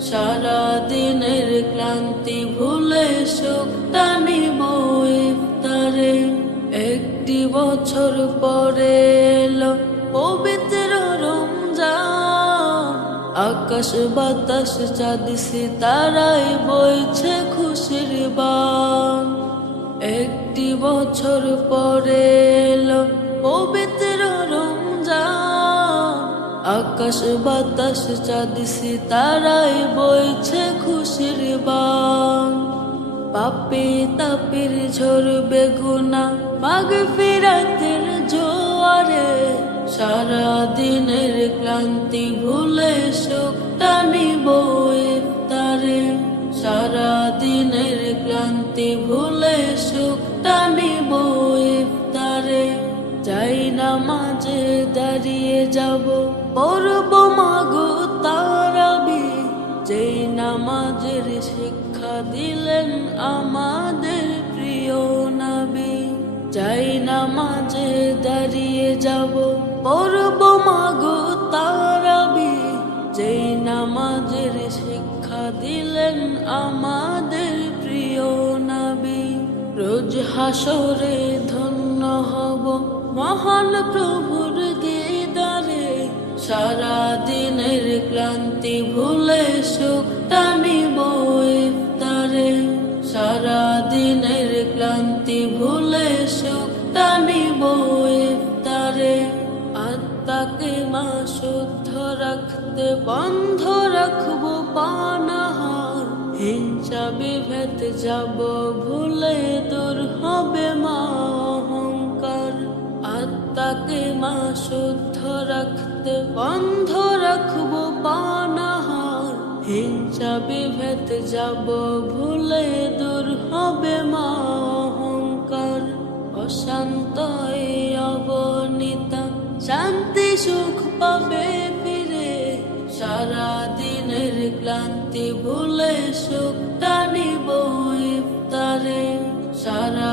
সারা দিনের ক্লান্তি ভুলে সুখটা নিব ইফতারে একটি বছর পরে এলো পবিত্র রমজান। আকাশ বাতাস, চাঁদ সিতারাই বইছে খুশির বান। একটি বছর পরে এলো পবিত্র রমজান। আকাশ বাতাস, চাঁদ, সিতারাই বইছে খুশির বান। পাপে তাপের ঝরবে গুনা মাগ ফিরাতের জোয়ারে। সারা দিনের ক্লান্তি ভুলে সুখটা নিব ইফতারে। সারা দিনের ক্লান্তি ভুলে সুখটা যাই না মাঝে দাঁড়িয়ে যাব, পড়ব মাগো তারাবি। যেই নামাজের শিক্ষা দিলেন আমাদের প্রিয় নবী। যাই নামাজে দাঁড়িয়ে যাব, পড়ব মাগো তারাবি। যেই নামাজের শিক্ষা দিলেন আমাদের প্রিয় নবী। রোজ হাসরে ধন্য হব মহান প্রভুর দিদারে সারা দিনের ক্লান্তি ভুলে সুখটা নিব ইফতারে। সারা দিনের ক্লান্তি ভুলে সুখটা নিব ইফতারে। আত্মাকে মা শুদ্ধ রাখতে, বন্ধ রাখব পানাহার। হিংসা বিভেদ যাব, ভুলে দূর হবে মা আত্মাকে মা শুদ্ধ রাখতে বন্ধ রাখব পানাহার হিংসা বিভেদ যাব ভুলে দূর হবে মা অহংকার। অশান্ত অবনীতা, শান্তি সুখ পাবে ফিরে। সারা দিনের ক্লান্তি ভুলে সুখটা নিব ইফতারে। সারা